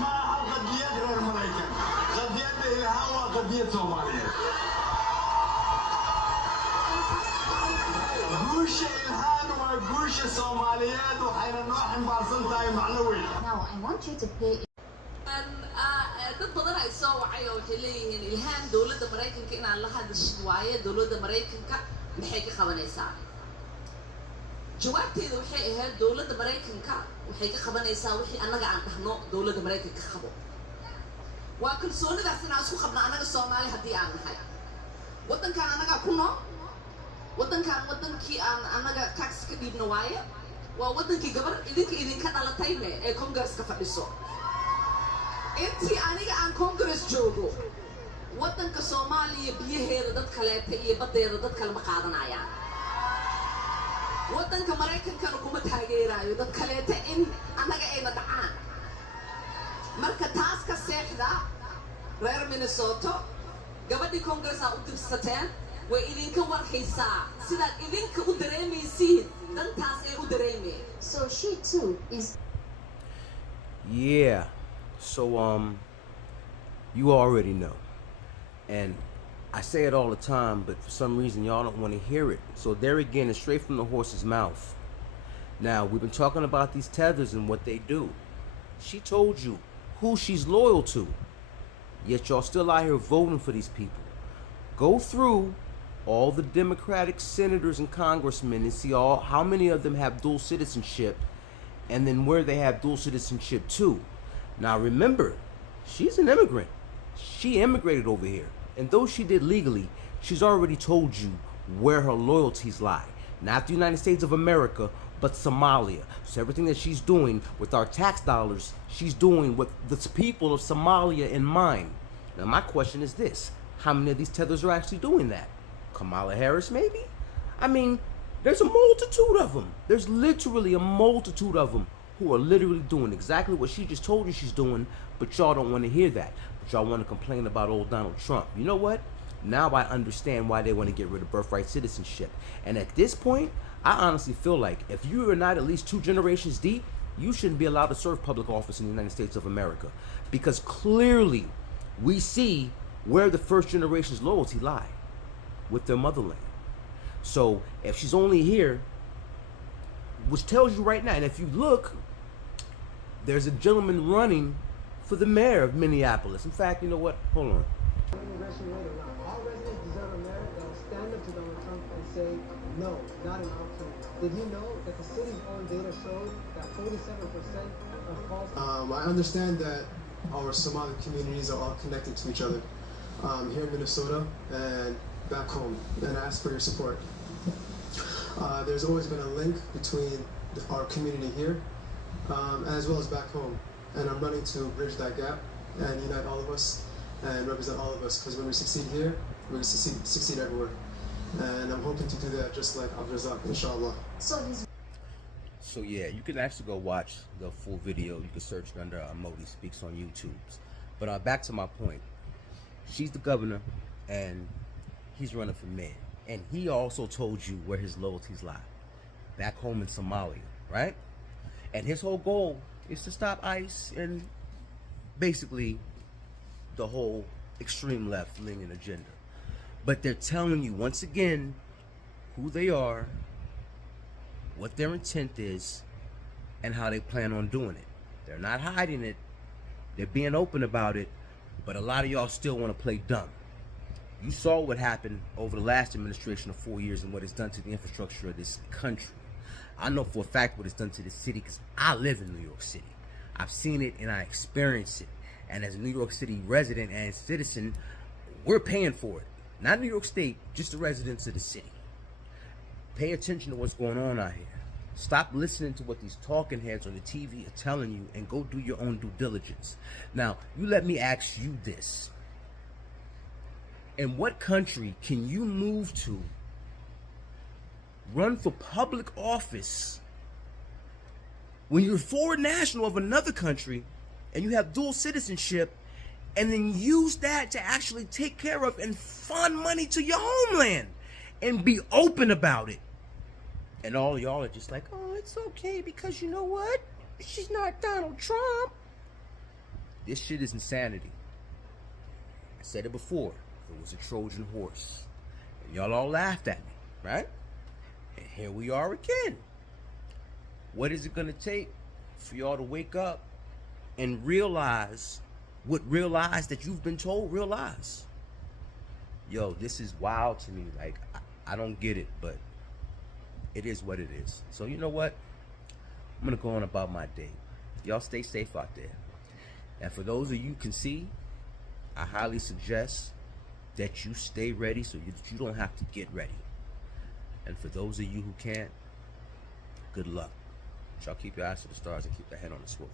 ما قضية غير مريكان قضية إلهام وقضية صومالية قوش إلهام وقوش الصوماليات وحين نوح بارسل تاي معنوي. Now I want you to pay. dad badan ay soo wacay oo waxay leeyihiin ilhaan dowladda maraykanka inaan la hadashin waaye dowladda maraykanka maxay ka qabanaysaa jawaabteeda waxay ahayd dowladda maraykanka waxay ka qabanaysaa wixii annaga aan dhahno dowladda maraykanka qabo waa kalsoonidaas inaan isku qabno annaga Soomaali haddii aan nahay waddankan annaga ku nool waddankan waddankii aan annaga tax ka dhiibno waaye waa waddankii gabar idinka dhalatayne ee Congress-ka fadhiso intii aniga aan Congress joogo waddanka Soomaaliya biyaheeda dad kaleeta iyo badeeda dad kale ma qaadanayaan waddanka Maraykankana kuma taageerayo dad kaleeta in annaga ayna dhacaan marka taas ka seexda reer Minnesota gabadhii Congress u dirsateen way idinka warhaysaa sidaad idinka u dareemaysiin dantaas ay u dareemeen. So she too is. Yeah. So, you already know. And I say it all the time, but for some reason y'all don't want to hear it. So there again, it's straight from the horse's mouth. Now, we've been talking about these tethers and what they do. She told you who she's loyal to. Yet y'all still out here voting for these people. Go through all the Democratic senators and congressmen and see how many of them have dual citizenship and then where they have dual citizenship too. Now remember, she's an immigrant. She immigrated over here. And though she did legally, she's already told you where her loyalties lie. Not the United States of America, but Somalia. So everything that she's doing with our tax dollars, she's doing with the people of Somalia in mind. Now my question is this, how many of these tethers are actually doing that? Kamala Harris maybe? I mean, there's a multitude of them. There's literally a multitude of them who are literally doing exactly what she just told you she's doing, but y'all don't want to hear that. But y'all want to complain about old Donald Trump. You know what? Now I understand why they want to get rid of birthright citizenship. And at this point, I honestly feel like if you are not at least 2 generations deep, you shouldn't be allowed to serve public office in the United States of America. Because clearly, we see where the first generation's loyalty lie, with their motherland. So if she's only here, which tells you right now, and if you look, there's a gentleman running for the mayor of Minneapolis. In fact, you know what? Hold on. All residents deserve a mayor that will stand up to Donald Trump and say, no, not an option. Did you know that the city's own data showed that 47% of false... I understand that our Somali communities are all connected to each other here in Minnesota and back home, and I ask for your support. There's always been a link between our community here as well as back home, and I'm running to bridge that gap and unite all of us and represent all of us, because when we succeed here, we succeed everywhere. And I'm hoping to do that just like Abdrazak, inshallah. So yeah, you can actually go watch the full video. You can search it under Modi Speaks on YouTube. But back to my point. She's the governor, and he's running for mayor. And he also told you where his loyalties lie. Back home in Somalia, right? And his whole goal is to stop ICE and basically the whole extreme left-leaning agenda. But they're telling you once again who they are, what their intent is, and how they plan on doing it. They're not hiding it. They're being open about it. But a lot of y'all still want to play dumb. You saw what happened over the last administration of 4 years and what it's done to the infrastructure of this country. I know for a fact what it's done to this city because I live in New York City. I've seen it and I experienced it. And as a New York City resident and citizen, we're paying for it. Not New York State, just the residents of the city. Pay attention to what's going on out here. Stop listening to what these talking heads on the TV are telling you and go do your own due diligence. Now, you let me ask you this. In what country can you move to, run for public office, when you're a foreign national of another country and you have dual citizenship, and then use that to actually take care of and fund money to your homeland and be open about it? And all of y'all are just like, oh, it's okay because you know what? She's not Donald Trump. This shit is insanity. I said it before. It was a Trojan horse. And y'all all laughed at me, right? And here we are again. What is it going to take for y'all to wake up and realize that you've been told? Realize. Yo, this is wild to me. Like, I don't get it, but it is what it is. So you know what? I'm going to go on about my day. Y'all stay safe out there. And for those of you who can see, I highly suggest that you stay ready so you don't have to get ready. And for those of you who can't, good luck. Y'all keep your eyes to the stars and keep your head on the swivel.